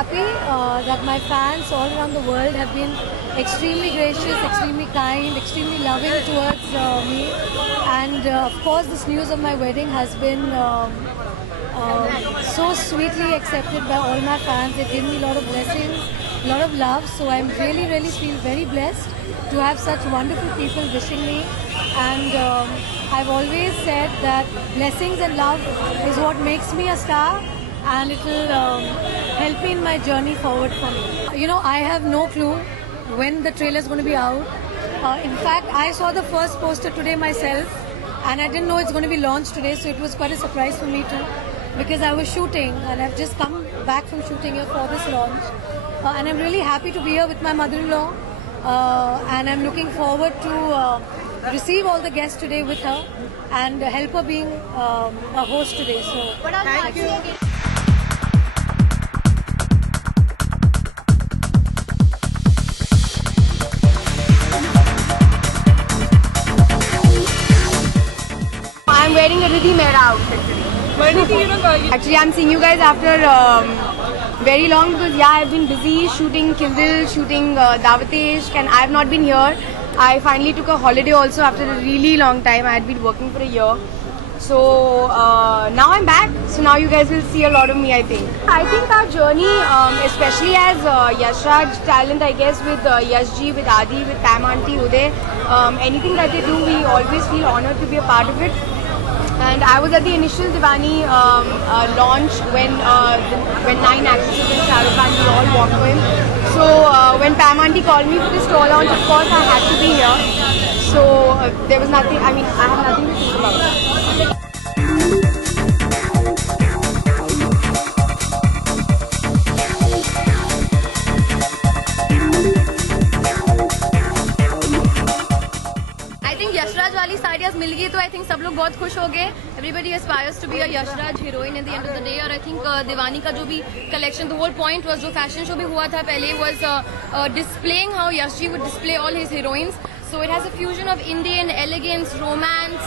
happy that my fans all around the world have been extremely gracious, extremely kind, extremely loving towards me. And of course, this news of my wedding has been so sweetly accepted by all my fans. They give me a lot of blessings, a lot of love. So I'm really feel very blessed to have such wonderful people wishing me. And I've always said that blessings and love is what makes me a star, and it will help me in my journey forward for me. You know, I have no clue when the trailer is going to be out. In fact, I saw the first poster today myself, and I didn't know it's going to be launched today, so it was quite a surprise for me too, because I was shooting and I've just come back from shooting here for this launch. And I'm really happy to be here with my mother-in-law, and I'm looking forward to receive all the guests today with her and help her being a host today. So thank you. I'm wearing a Riddhi Mehra outfit today. Actually, I'm seeing you guys after very long because I've been busy shooting Kill Dil, shooting Daawat Ishq, and I have not been here. I finally took a holiday also after a really long time. I had been working for a year. So now I'm back. So now you guys will see a lot of me, I think. I think our journey, especially as Yash Raj talent, I guess, with Yash Ji, with Adi, with Pam Aunty, Uday, anything that they do, we always feel honored to be a part of it. And I was at the initial Diwani launch when 9 actresses and Shah Rukh Khan, we all walked in. So when Pam Aunty called me for this store launch, of course I had to be here. So there was nothing, I mean, I have nothing to think about. Yash Raj वाली साड़ियाँ मिल गई तो I think सब लोग बहुत खुश हो गए. Everybody aspires to be a Yash Raj heroine at the end of the day. और आई थिंक दीवानी का जो भी collection, the whole point was, जो फैशन शो भी हुआ था पहले, was displaying how Yash ji would display all his heroines. So it has a fusion of Indian elegance, romance,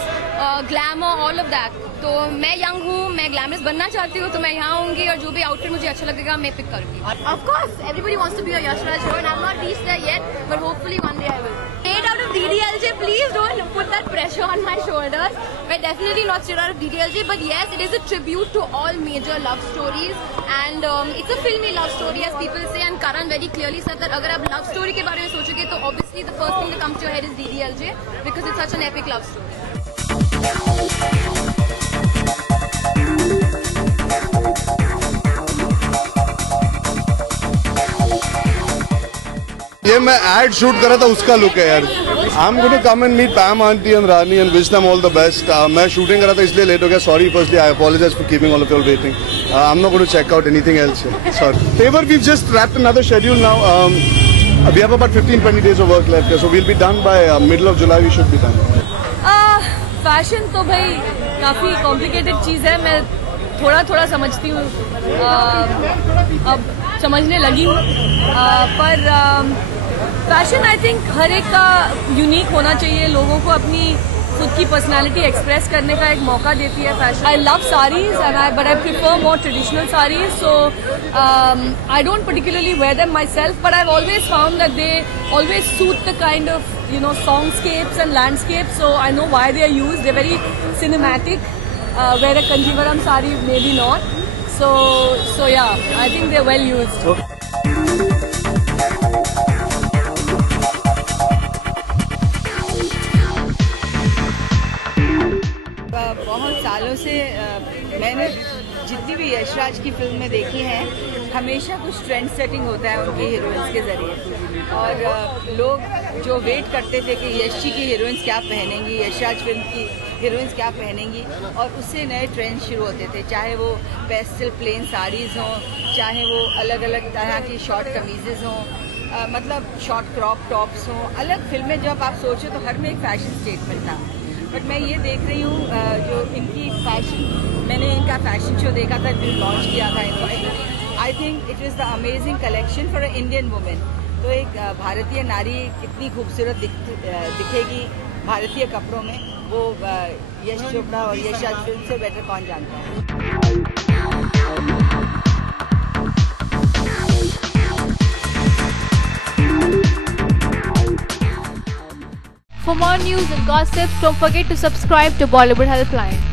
glamour, all of that. तो मैं यंग हूँ, मैं ग्लैमरस बनना चाहती हूँ, तो मैं यहाँ आऊँगी और जो भी आउटफिट मुझे अच्छा लगेगा मैं पिक करूँगी. Of course, everybody wants to be a Yash Raj hero, and I've not reached there yet, but hopefully one day I will. Straight out of DDLJ, please don't put that pressure on my shoulders. We're definitely not straight out of DDLJ, but yes, it is a tribute to all major love stories, and it's a filmy love story, as people say. And Karan very clearly said that अगर आप love story के बारे में सोचोगे तो obviously the first thing that comes to your head is DDLJ, because it's such an epic love story. ये मैं ad shoot करा था, उसका लुक है यार. I am going to come and meet Pam aunty and Rani and wish them all the best. मैं shooting करा था इसलिए लेट हो गया. Sorry firstly, I apologise for keeping all of you waiting. I am not going to check out anything else. Sorry. Favor, we've just wrapped another schedule now. We have about 15-20 days of work left, so we'll be done by middle of July. We should be done. Fashion तो भाई काफ़ी complicated चीज़ है. मैं थोड़ा समझती हूँ, अब समझने लगी हूँ. पर फैशन आई थिंक हर एक का यूनिक होना चाहिए. लोगों को अपनी खुद की पर्सनालिटी एक्सप्रेस करने का एक मौका देती है fashion. I love saris but I prefer more traditional saris. So I don't particularly wear them my self, but I always found that they always suit the kind of songscapes and landscapes. So I know why they are used. They're very cinematic, where a Kanjivaram sari maybe not. So yeah, I think they're well used. बहुत सालों से मैंने जितनी भी यश राज की फिल्में देखी हैं, हमेशा कुछ ट्रेंड सेटिंग होता है उनकी हीरोइंस के ज़रिए. और लोग जो वेट करते थे कि यश जी की हीरोइंस क्या पहनेंगी, यश राज फिल्म की हीरोइंस क्या पहनेंगी, और उससे नए ट्रेंड शुरू होते थे. चाहे वो पेस्टल प्लेन साड़ीज़ हों, चाहे वो अलग अलग तरह की शॉर्ट कमीज़ेज़ हों, मतलब शॉर्ट क्रॉप टॉप्स हों. अलग फिल्में जब आप सोचो तो हर में एक फ़ैशन स्टेटमेंट था. बट मैं ये देख रही हूँ जो इनकी फैशन, मैंने इनका फैशन शो देखा था जो लॉन्च किया था इन्होंने. I think it is the amazing collection for a Indian women. तो एक भारतीय नारी कितनी खूबसूरत दिखेगी भारतीय कपड़ों में, वो यश चोपड़ा और यश राज फिल्म से बेटर कौन जानता है. For more news and gossip, don't forget to subscribe to Bollywood Helpline.